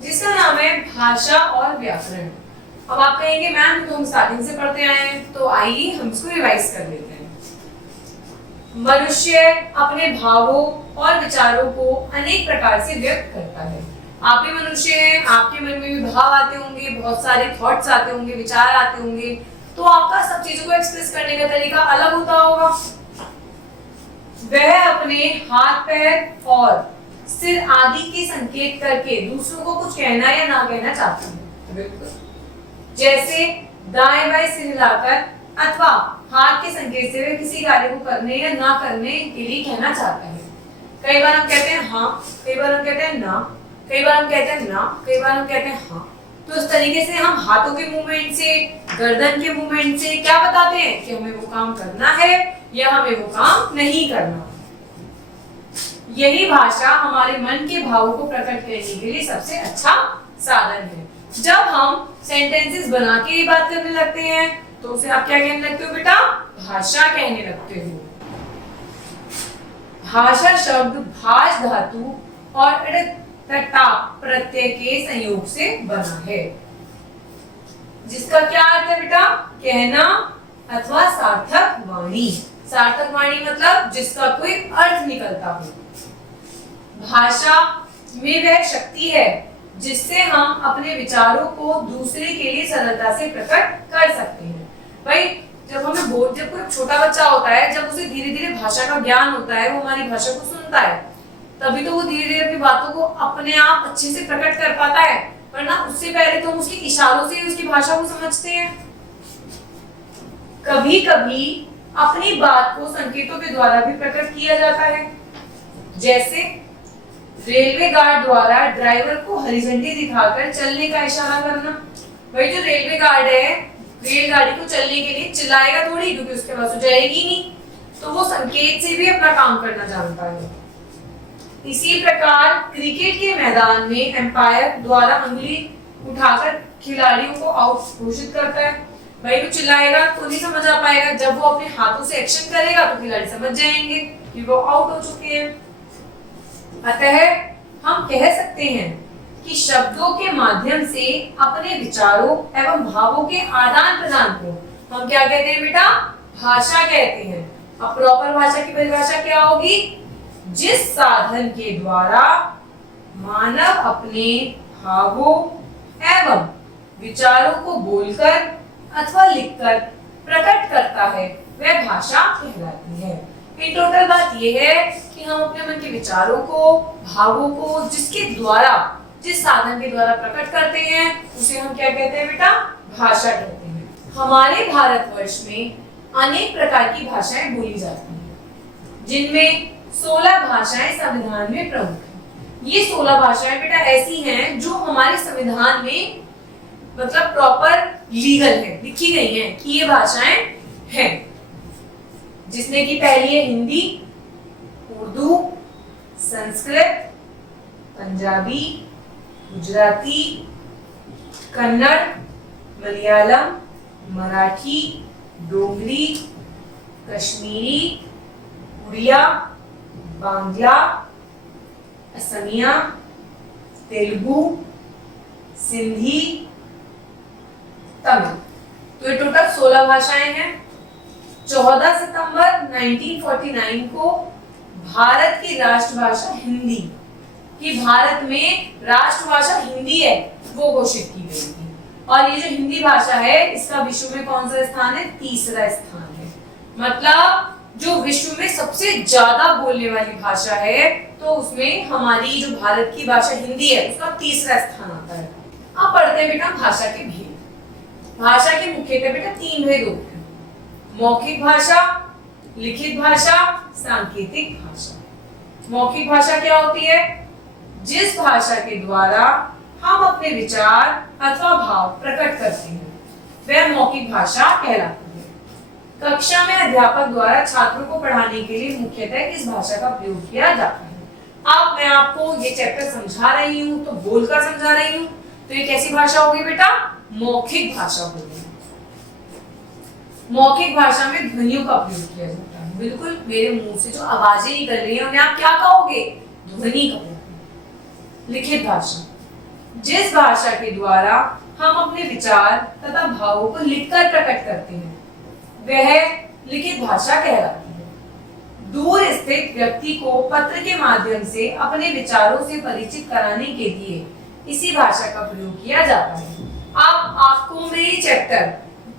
जिसका नाम है भाषा और व्याकरण। अब आप कहेंगे मैम तो हम स्टार्टिंग से पढ़ते आए हैं, तो आइए हम इसको रिवाइज कर लेते हैं। मनुष्य अपने भावों और विचारों को अनेक प्रकार से व्यक्त करता है। आप भी मनुष्य हैं, आपके मन में भी भाव आते होंगे, बहुत सारे थॉट्स आते होंगे, विचार आते होंगे, तो आपका सब चीजों को एक्सप्रेस करने का तरीका अलग होता होगा। वह अपने हाथ पैर और सिर आदि के संकेत करके दूसरों को कुछ कहना या ना कहना चाहता है। बिल्कुल, जैसे दाएं बाएं सिर हिलाकर अथवा हाथ के संकेत से वे किसी कार्य को करने या ना करने के लिए कहना चाहता है। कई बार हम कहते हैं हाँ, कई बार हम कहते हैं ना, कई बार हम कहते हैं ना, कई बार हम कहते हैं हाँ। तो इस तरीके से हम हाथों के मूवमेंट से, गर्दन के मूवमेंट से क्या बताते हैं कि हमें वो काम करना है या हमें वो काम नहीं करना। यही भाषा हमारे मन के भावों को प्रकट करने के लिए सबसे अच्छा साधन है। जब हम सेंटेंसेस बना के बात करने लगते हैं तो उसे आप क्या कहने लगते हो बेटा? भाषा कहने लगते हो। भाषा शब्द भाष धातु और टा प्रत्यय के संयोग से बना है, जिसका क्या अर्थ है बेटा? कहना अथवा सार्थक वाणी। सार्थक वाणी मतलब जिसका कोई अर्थ निकलता हो। भाषा में वह शक्ति है जिससे हम अपने विचारों को दूसरे के लिए सरलता से प्रकट कर सकते हैं। भाई जब कोई छोटा बच्चा होता है, जब उसे धीरे धीरे भाषा का ज्ञान होता है, वो हमारी भाषा को सुनता है, तभी तो वो धीरे धीरे अपनी बातों को अपने आप अच्छे से प्रकट कर पाता है, वरना उससे पहले तो हम उसके इशारों से उसकी भाषा को समझते हैं। कभी कभी अपनी बात को संकेतों के द्वारा भी प्रकट किया जाता है, जैसे रेलवे गार्ड द्वारा ड्राइवर को हरी झंडी दिखाकर चलने का इशारा करना। भाई जो रेलवे गार्ड है, रेलगाड़ी को चलने के लिए चिल्लाएगा थोड़ी, क्योंकि उसके पास तो जाएगी नहीं, तो वो संकेत से भी अपना काम करना जानता है। इसी प्रकार क्रिकेट के मैदान में एम्पायर द्वारा उंगली उठाकर खिलाड़ियों को आउट घोषित करता है। भाई वो चिल्लाएगा तो नहीं समझ आ पाएगा, जब वो अपने हाथों से एक्शन करेगा तो खिलाड़ी समझ जाएंगे कि वो आउट हो चुके हैं। अतः हम कह सकते हैं कि शब्दों के माध्यम से अपने विचारों एवं भावों के आदान प्रदान को हम क्या कहते हैं बेटा? भाषा कहते हैं। अब प्रॉपर भाषा की परिभाषा क्या होगी? जिस साधन के द्वारा मानव अपने भावों एवं विचारों को बोलकर अथवा लिखकर प्रकट करता है, वह भाषा कहलाती है। इन टोटल बात यह है कि हम अपने मन के विचारों को, भावों को जिस साधन के द्वारा प्रकट करते हैं उसे हम क्या कहते हैं बेटा? भाषा कहते हैं। हमारे भारतवर्ष में अनेक प्रकार की भाषाएं बोली जाती हैं, जिनमें 16 भाषाएं संविधान में प्रमुख हैं। ये 16 भाषाएं बेटा ऐसी हैं जो हमारे संविधान में मतलब प्रॉपर लीगल है, लिखी गई हैं कि ये भाषाएं हैं, जिसमें कि पहली है हिंदी, उर्दू, संस्कृत, पंजाबी, गुजराती, कन्नड़, मलयालम, मराठी, डोगरी, कश्मीरी, उड़िया, बांग्ला, असमिया, तेलुगु, सिंधी, तमिल। तो ये टोटल 16 भाषाएं हैं। 14 सितंबर 1949 को भारत की राष्ट्रभाषा हिंदी कि भारत में राष्ट्रभाषा हिंदी है वो घोषित की गई थी। और ये जो हिंदी भाषा है इसका विश्व में कौन सा स्थान है? तीसरा स्थान है। मतलब जो विश्व में सबसे ज्यादा बोलने वाली भाषा है तो उसमें हमारी जो भारत की भाषा हिंदी है उसका तीसरा स्थान आता है। अब पढ़ते हैं बेटा भाषा के भेद। भाषा के मुख्यतः बेटा 3 भेद होते हैं: मौखिक भाषा, लिखित भाषा, सांकेतिक भाषा। मौखिक भाषा क्या होती है? जिस भाषा के द्वारा हम अपने विचार अथवा भाव प्रकट करते हैं वह मौखिक भाषा कहलाती है। कक्षा में अध्यापक द्वारा छात्रों को पढ़ाने के लिए मुख्यतः इस भाषा का प्रयोग किया जाता है। अब मैं आपको ये चैप्टर समझा रही हूँ तो बोलकर समझा रही हूँ, तो ये कैसी भाषा होगी बेटा? मौखिक भाषा होगी। मौखिक भाषा में ध्वनियों का प्रयोग किया जाता है। बिल्कुल मेरे मुंह से जो आवाजें निकल रही हैं उन्हें आप क्या कहोगे? ध्वनि कहोगे। लिखित भाषा, जिस भाषा के द्वारा हम अपने विचार तथा भावों को लिखकर प्रकट करते हैं वह लिखित भाषा कहलाती है। दूर स्थित व्यक्ति को पत्र के माध्यम से अपने विचारों से परिचित कराने के लिए इसी भाषा का प्रयोग किया जाता है। अब आपको मेरी चैप्टर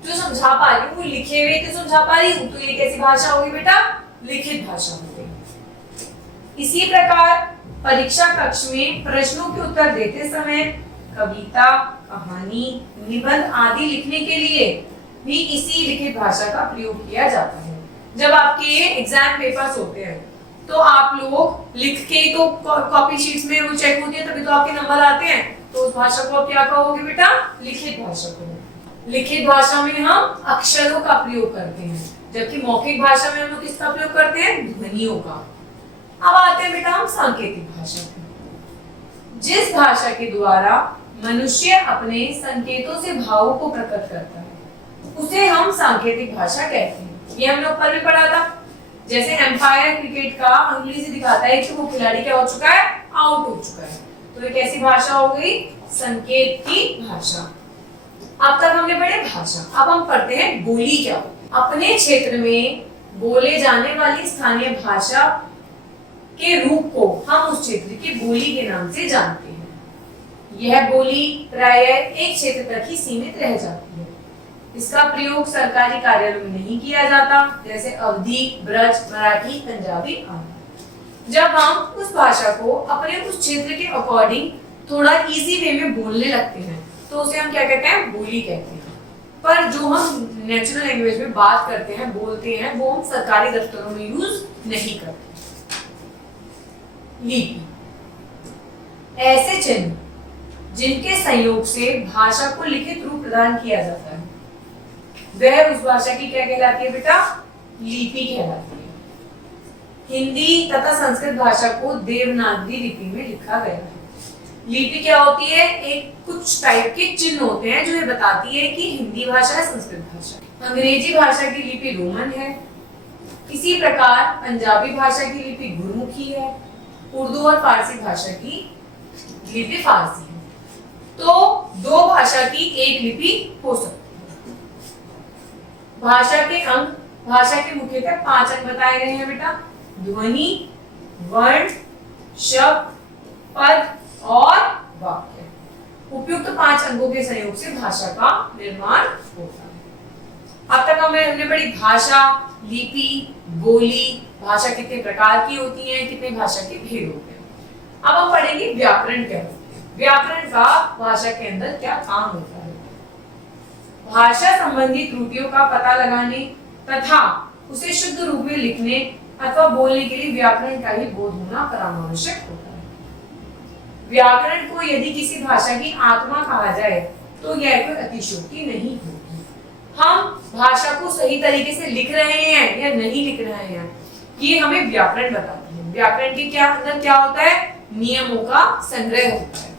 जो समझा पा रही हूँ वो लिखे हुए तो समझा पा रही हूँ, तो ये कैसी भाषा होगी बेटा? लिखित भाषा होगी। इसी प्रकार परीक्षा कक्ष में प्रश्नों के उत्तर देते समय कविता, कहानी, निबंध आदि लिखने के लिए भी इसी लिखित भाषा का प्रयोग किया जाता है। जब आपके एग्जाम पेपर्स होते हैं तो आप लोग लिख के तो कॉपी शीट्स में वो चेक होती है, तभी तो आपके नंबर आते हैं। तो उस भाषा को आप क्या कहोगे बेटा? लिखित भाषा को। लिखित भाषा में हम अक्षरों का प्रयोग करते हैं, जबकि मौखिक भाषा में हम लोग किसका प्रयोग करते हैं? ध्वनियों का। अब आते हैं बेटा हम सांकेतिक भाषा पे। जिस भाषा के द्वारा मनुष्य अपने संकेतों से भावों को प्रकट करता है उसे हम सांकेतिक भाषा कहते हैं। ये हमने ऊपर भी पढ़ा था। जैसे एम्पायर क्रिकेट का अंगुली से दिखाता है कि वो खिलाड़ी क्या हो चुका है? आउट हो चुका है। तो ये कैसी भाषा हो गई? संकेत की भाषा। अब तक हमने पढ़े भाषा। अब हम पढ़ते हैं बोली क्या होती है। अपने क्षेत्र में बोले जाने वाली स्थानीय भाषा के रूप को हम उस क्षेत्र की बोली के नाम से जानते हैं। यह बोली प्रायः एक क्षेत्र तक ही सीमित रह जाती है। इसका प्रयोग सरकारी कार्यालयों में नहीं किया जाता, जैसे अवधी, ब्रज, मराठी, पंजाबी आदि। जब हम उस भाषा को अपने उस क्षेत्र के अकॉर्डिंग थोड़ा इजी वे में बोलने लगते हैं तो उसे हम क्या कहते हैं? बोली कहते हैं। पर जो हम नेचुरल लैंग्वेज में बात करते हैं, बोलते हैं, वो हम सरकारी दफ्तरों में यूज नहीं करते। लिपि ऐसे चिन्ह जिनके संयोग से भाषा को लिखित रूप प्रदान किया जाता है वह उस भाषा की क्या कहलाती है बेटा? लिपि कहलाती है। हिंदी तथा संस्कृत भाषा को देवनागरी लिपि में लिखा गया है। लिपि क्या होती है? एक कुछ टाइप के चिन्ह होते हैं जो ये बताती है कि हिंदी भाषा है, संस्कृत भाषा। अंग्रेजी भाषा की लिपि रोमन है। इसी प्रकार पंजाबी भाषा की लिपि गुरमुखी है। उर्दू और फारसी भाषा की लिपि फारसी है। तो दो भाषा की एक लिपि हो सकती है। भाषा के अंग, भाषा के मुख्यतः 5 अंग बताए गए हैं बेटा। ध्वनि, वर्ण, शब्द, पद और वाक्य। उपयुक्त 5 अंगों के संयोग से भाषा का निर्माण होता है। अब तक हमने पढ़ी भाषा, लिपि, बोली, भाषा कितने प्रकार की होती है, कितने भाषा के भेद होते हैं। अब हम पढ़ेंगे व्याकरण क्या होता है। व्याकरण का भाषा के अंदर क्या काम होता है। भाषा संबंधी त्रुटियों का पता लगाने तथा उसे शुद्ध रूप में लिखने अथवा बोलने के लिए व्याकरण का ही बोध होना परमावश्यक होता है। व्याकरण को यदि किसी भाषा की आत्मा कहा जाए तो यह कोई अतिशयोक्ति नहीं होगी। हम भाषा को सही तरीके से लिख रहे हैं या नहीं लिख रहे हैं, ये हमें व्याकरण बताती है। व्याकरण के क्या अंदर क्या होता है? नियमों का संग्रह होता है।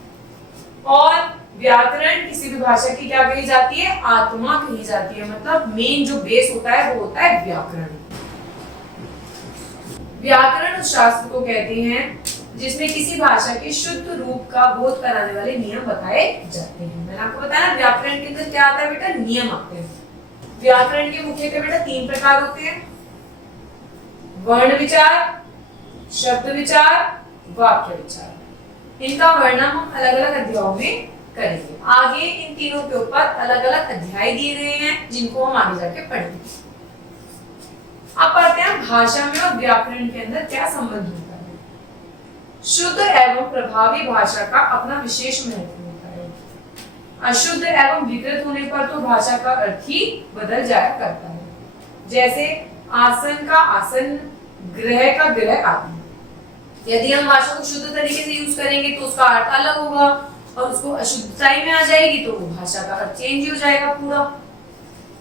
और व्याकरण किसी भी भाषा की क्या कही जाती है? आत्मा कही जाती है। मतलब मेन जो बेस होता है वो होता है व्याकरण। व्याकरण उस शास्त्र को कहते हैं जिसमें किसी भाषा के शुद्ध रूप का बोध कराने वाले नियम बताए जाते हैं। मैंने आपको बताया व्याकरण के अंदर क्या आता है बेटा? नियम आते हैं। व्याकरण के मुख्यतः बेटा 3 प्रकार होते हैं। वर्ण विचार, शब्द विचार, वाक्य विचार। इनका वर्णन हम अलग अलग अध्यायों में करेंगे। आगे इन तीनों के ऊपर अलग अलग अध्याय दिए गए हैं जिनको हम आगे जाके पढ़ेंगे। अब पढ़ते हैं भाषा में और व्याकरण के अंदर क्या संबंध होता है। शुद्ध एवं प्रभावी भाषा का अपना विशेष महत्व होता है। अशुद्ध एवं विकृत होने पर तो भाषा का अर्थ ही बदल जाया करता है। जैसे आसन का आसन, ग्रह का ग्रह आदि। यदि हम भाषा को शुद्ध तरीके से यूज करेंगे तो उसका अर्थ अलग होगा, और उसको अशुद्धताई में आ जाएगी तो भाषा का अर्थ चेंज हो जाएगा पूरा।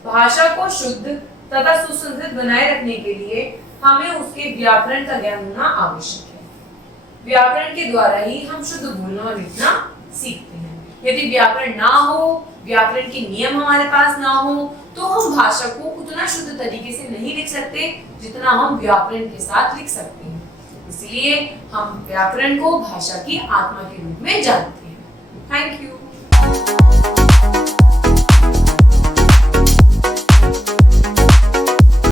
भाषा को शुद्ध तथा सुसंस्कृत बनाए रखने के लिए हमें उसके व्याकरण का ज्ञान होना आवश्यक है। व्याकरण के द्वारा ही हम शुद्ध बोलना और लिखना सीखते हैं। यदि व्याकरण ना हो, व्याकरण के नियम हमारे पास ना हो, तो हम भाषा को उतना शुद्ध तरीके से नहीं लिख सकते जितना हम व्याकरण के साथ लिख सकते हैं। इसलिए हम व्याकरण को भाषा की आत्मा के रूप में जानते हैं। Thank you.